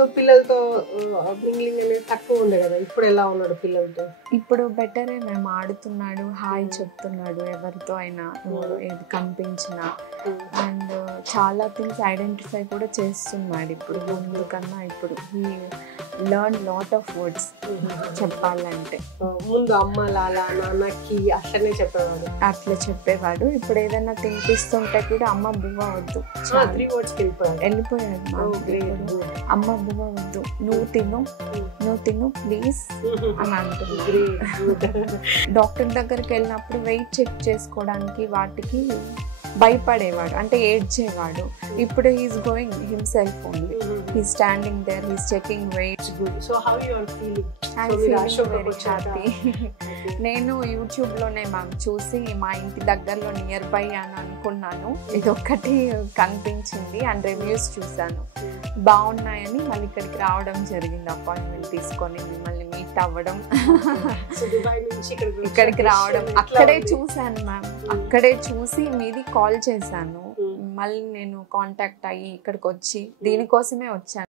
So పిల్లలతో mingling అనేది తక్కువ ఉండే కదా, ఇప్పుడు ఎలా ఉన్నాడు పిల్లలతో? ఇప్పుడు బెటరే మ్యామ్, ఆడుతున్నాడు, హాయ్ చెప్తున్నాడు ఎవరితో అయినా, ఏది కనిపించినా. అండ్ చాలా థింగ్స్ ఐడెంటిఫై కూడా చేస్తున్నాడు ఇప్పుడు, ముందు కన్నా ఇప్పుడు he learn lot of words చెప్పాలంటే. ముందు అమ్మ లాలా నాన్నకి అట్లనే చెప్పేవాడు, అట్లా చెప్పేవాడు. ఇప్పుడు ఏదైనా తినిపిస్తుంటే కూడా అమ్మ బువ్వ వద్దు, 3 words వెళ్ళిపోయాడు అమ్మ బువ్వ వద్దు, నువ్వు తిను ప్లీజ్ అని అంటుంది. డాక్టర్ దగ్గరికి వెళ్ళినప్పుడు వెయిట్ చెక్ చేసుకోవడానికి వాటికి భయపడేవాడు, అంటే ఏడ్చేవాడు. ఇప్పుడు he's going himself only, he standing there, he's checking weights. Good. So how you are feeling? I'm feeling very happy. నేను యూట్యూబ్లోనే మ్యామ్ చూసి మా ఇంటి దగ్గరలో నియర్ బై అని అనుకున్నాను, ఇదొక్కటి కనిపించింది అండ్ రివ్యూస్ చూశాను, బాగున్నాయని మళ్ళీ ఇక్కడికి రావడం జరిగింది, అపాయింట్మెంట్ తీసుకొని మిమ్మల్ని మీట్ అవ్వడం, ఇక్కడికి రావడం. అక్కడే చూశాను మ్యామ్, అక్కడే చూసి మీది కాల్ చేశాను, మళ్ళీ నేను కాంటాక్ట్ అయ్యి ఇక్కడికి వచ్చి దీనికోసమే వచ్చాను.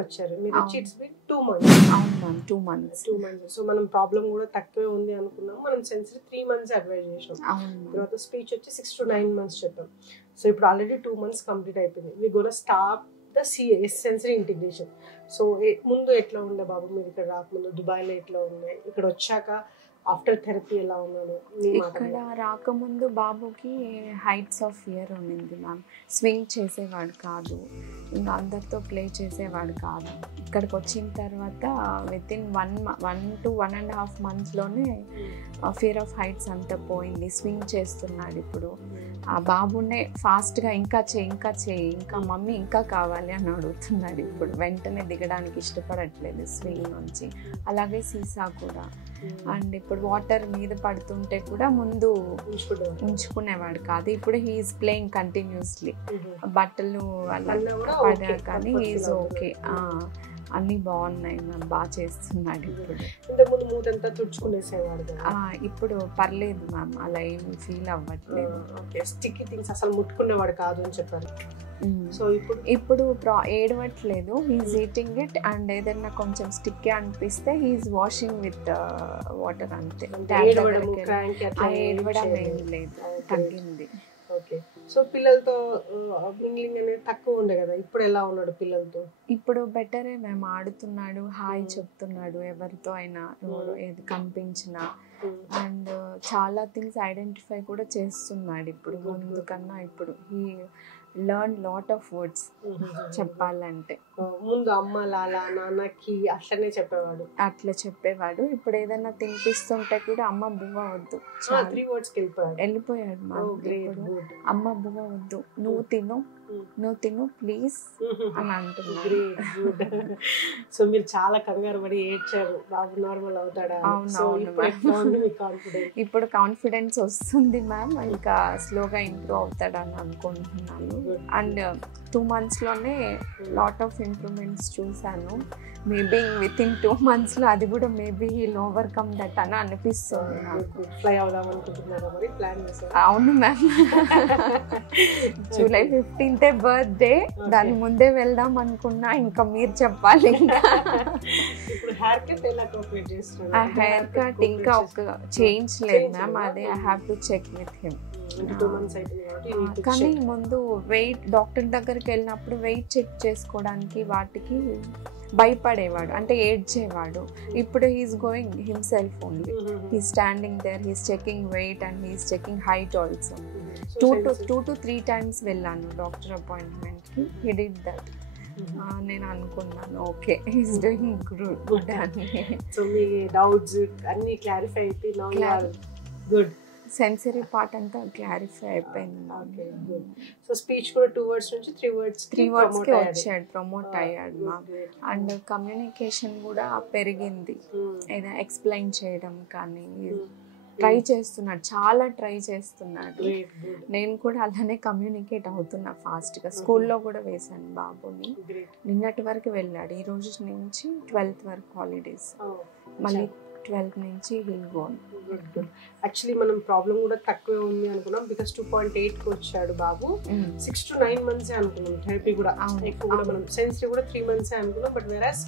వచ్చారు మీరు వచ్చి, ఇట్స్ బీన్ 2 months. అవును మ్యామ్, 2 months. సో మనం ప్రాబ్లం కూడా తక్కువే ఉంది అనుకున్నాం, మనం సెన్సరీ 3 months అడ్వైజ్ చేసాం, తర్వాత స్పీచ్ వచ్చి 6 to 9 months చెప్పాం. సో ఇప్పుడు ఆల్రెడీ 2 months కంప్లీట్ అయిపోయింది. We gonna start the sensory integration. So ముందు ఎట్లా ఉండే బాబు, మీరు ఇక్కడ రాకముందు దుబాయ్లో ఎట్లా ఉన్నాయి, ఇక్కడ వచ్చాక ఆఫ్టర్ థెరపీ ఎలా ఉన్నాడు? ఇక్కడ రాకముందు బాబుకి హైట్స్ ఆఫ్ ఫియర్ ఉండింది మ్యామ్, స్వింగ్ చేసేవాడు కాదు, ఇంకా అందరితో ప్లే చేసేవాడు కాదు. ఇక్కడికి వచ్చిన తర్వాత వితిన్ 1 to 1.5 monthsలోనే ఫియర్ ఆఫ్ హైట్స్ అంతా పోయింది, స్వింగ్ చేస్తున్నాడు. ఇప్పుడు ఆ బాబునే ఫాస్ట్గా ఇంకా చేయి, ఇంకా మమ్మీ ఇంకా కావాలి అని అడుగుతున్నాడు. ఇప్పుడు వెంటనే దిగడానికి ఇష్టపడట్లేదు స్వింగ్ నుంచి. అలాగే సీసా కూడా. అండ్ ఇప్పుడు వాటర్ మీద పడుతుంటే కూడా ముందు ఉంచుకునేవాడు కాదు, ఇప్పుడు హీఈస్ ప్లేయింగ్ కంటిన్యూస్లీ. బట్టలు అలా పడా కానీ హీఈస్ ఓకే, అన్నీ బాగున్నాయి మ్యామ్, బాగా చేస్తున్నాడు. ఇప్పుడు పర్లేదు మ్యామ్, అలా ఏమి ఫీల్ అవ్వట్లేదు. స్టిక్కీ థింగ్స్ అసలు ముట్టుకునేవాడు కాదు అని చెప్పారు. సో ఇప్పుడు ఏడవట్లేదు, హీఈస్ ఈటింగ్ ఇట్. అండ్ ఏదైనా కొంచెం స్టిక్కీ అనిపిస్తే హీఈస్ వాషింగ్ విత్ వాటర్, అంతే. ఏడవడం ఏం లేదు, తగ్గింది. ఓకే. సో పిల్లలతో మింగ్లింగ్ అనేది తక్కువ ఉండే కదా, ఇప్పుడు ఎలా ఉన్నాడు పిల్లలతో? ఇప్పుడు బెటరే మ్యామ్, ఆడుతున్నాడు, హాయ్ చెప్తున్నాడు ఎవరితో అయినా, ఏది కనిపించినా. అండ్ చాలా థింగ్స్ ఐడెంటిఫై కూడా చేస్తున్నాడు ఇప్పుడు, ముందు కన్నా ఇప్పుడు he learn lot of words చెప్పాలంటే. ముందు అమ్మ లాలా నాన్నకి అట్లనే చెప్పేవాడు, అట్లా చెప్పేవాడు. ఇప్పుడు ఏదైనా తినిపిస్తుంటే కూడా అమ్మ బువ్వ వద్దు, 3 words వెళ్ళిపోయాడు అమ్మ బువ్వ వద్దు, నువ్వు తిను ప్లీజ్ అని అంటున్నాడు. సో మీరు చాలా కంగారు పడి ఏడ్చారు, బాబు నార్మల్ అవుతాడా? ఇప్పుడు కాన్ఫిడెన్స్ వస్తుంది మ్యామ్, ఇంకా స్లోగా ఇంప్రూవ్ అవుతాడని అనుకుంటున్నాను. అండ్ 2 monthsలోనే లాట్ ఆఫ్ ఇంప్రూవ్మెంట్స్ చూశాను. మేబీ వితిన్ 2 monthsలో అది కూడా మేబీ హీల్ ఓవర్కమ్ దట్ అని అనిపిస్తుంది నాకు. ఫ్లై అవుదాం అనుకుంటున్నారా మరి, ప్లాన్ చేశారు? అవును మ్యామ్, July 15th బర్త్డే, దాని ముందే వెళ్దాం అనుకున్నా, ఇంకా మీరు చెప్పాలి. హెయిర్ కట్ ఇంకా ఒక చేంజ్ లేదు మ్యామ్, అదే I have to check with him. కానీ ముందు వెయిట్ డాక్టర్ దగ్గరికి వెళ్ళినప్పుడు వెయిట్ చెక్ చేసుకోవడానికి వాటికి భయపడేవాడు, అంటే ఏడ్చేవాడు. ఇప్పుడు he's going himself only, he standing there, he's checking weight and he's checking height also. 2 to 3 times వెళ్ళాను డాక్టర్ అపాయింట్మెంట్కి, హీ డిడ్ దట్. నేను అనుకున్నాను ఓకే, హీస్ డూయింగ్ గుడ్ అని. సో మీ డౌట్స్ అన్ని క్లారిఫై అయిపోయి గుడ్, సెన్సరీ పార్ట్ అంతా clarify అయిపోయింది. సో స్పీచ్ కూడా 2 words నుంచి 3 wordsకి వచ్చాడు, ప్రమోట్ అయ్యాడు మా. అండ్ కమ్యూనికేషన్ కూడా పెరిగింది, ఏదైనా ఎక్స్ప్లెయిన్ చేయడం కానీ ట్రై చేస్తున్నాడు, చాలా ట్రై చేస్తున్నాడు. నేను కూడా అలానే కమ్యూనికేట్ అవుతున్నా ఫాస్ట్గా. స్కూల్లో కూడా వేశాను బాబుని, నిన్నటి వరకు వెళ్ళాడు, ఈ రోజు నుంచి 12th వరకు హాలిడేస్. మళ్ళీ 12 నుంచి విల్ గో. యాక్చువల్లీ మనం ప్రాబ్లం కూడా తక్కువే ఉంది అనుకున్నాం బికాస్ 2.8కి వచ్చాడు బాబు. 6 to 9 months అనుకున్నాం. థెరపీ కూడా ఎక్కువ కూడా మనం సెన్సిటివ్ కూడా 3 months అనుకున్నాం. బట్ వెరాస్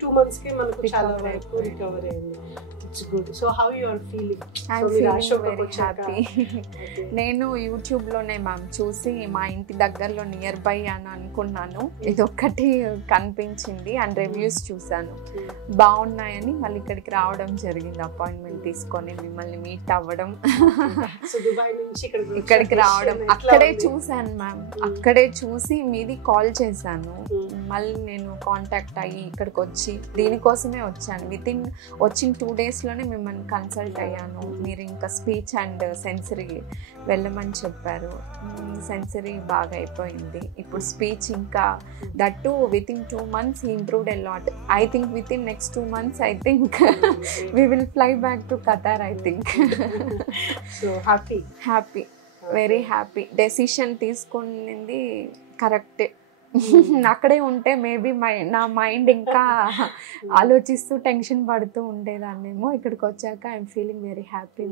2 months కి మనకు చాలా వరకు రికవర్ అయింది. It's good. So how you are feeling? నేను యూట్యూబ్లోనే మ్యామ్ చూసి మా ఇంటి దగ్గరలో నియర్ బై అని అనుకున్నాను. ఇది ఒక్కటి కనిపించింది అండ్ రివ్యూస్ చూసాను, బాగున్నాయని మళ్ళీ ఇక్కడికి రావడం జరిగింది. అపాయింట్మెంట్ తీసుకొని మిమ్మల్ని మీట్ అవ్వడం, ఇక్కడికి రావడం. అక్కడే చూసాను మ్యామ్, అక్కడే చూసి మీది కాల్ చేశాను. మళ్ళీ నేను కాంటాక్ట్ అయ్యి ఇక్కడికి వచ్చి దీనికోసమే వచ్చాను. వచ్చిన 2 daysలోనే మిమ్మల్ని కన్సల్ట్ అయ్యాను. మీరు ఇంకా స్పీచ్ అండ్ సెన్సరీ వెళ్ళమని చెప్పారు. సెన్సరీ బాగా అయిపోయింది. ఇప్పుడు స్పీచ్ ఇంకా that within 2 months improved a lot. I think within next 2 months I think we will fly back to Qatar. I think so happy, very happy. Decision తీసుకునింది కరెక్టే. అక్కడే ఉంటే మేబీ నా మైండ్ ఇంకా ఆలోచిస్తూ టెన్షన్ పడుతూ ఉండేదాన్నేమో. ఇక్కడికి వచ్చాక ఐఎమ్ ఫీలింగ్ వెరీ హ్యాపీ.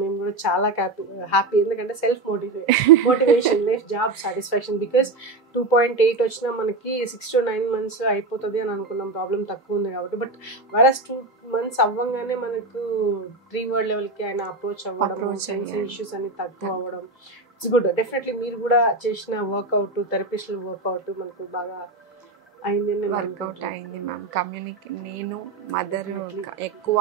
మేము కూడా చాలా హ్యాపీ, ఎందుకంటే self motivation life job satisfaction. Because 2.8 వచ్చినా మనకి 6 to 9 months అయిపోతుంది అని అనుకున్నాం, ప్రాబ్లం తక్కువ ఉంది కాబట్టి. బట్ వరస్ 2 months అవ్వగానే మనకు 3 word లెవెల్కి ఆయన అప్రోచ్ అవ్వడం, ఇష్యూస్ అన్ని తక్కువ అవ్వడం. It's good. డెఫినెట్లీ మీరు కూడా చేసిన వర్కౌట్, థెరపిస్టుల వర్కౌట్ మనకు బాగా అయింది. వర్కౌట్ అయింది మ్యామ్. నేను మదర్ ఎక్కువ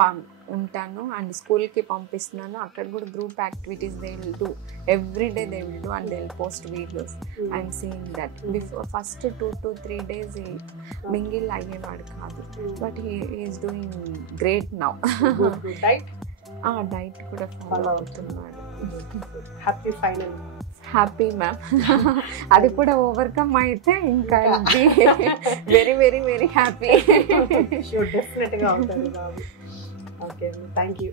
ఉంటాను అండ్ స్కూల్కి పంపిస్తున్నాను. అక్కడ కూడా group activities they will do everyday, they will do and they will post videos. I'm seeing that. Before first 2 to 3 days mingle అయ్యేవాడు కాదు, but he is doing great now. Diet కూడా follow అవుతున్నాడు. Happy final. Happy ma'am. అది కూడా overcome అయితే ఇంకా very very very happy. డెఫినెట్గా ఉంటుంది. Okay, thank you.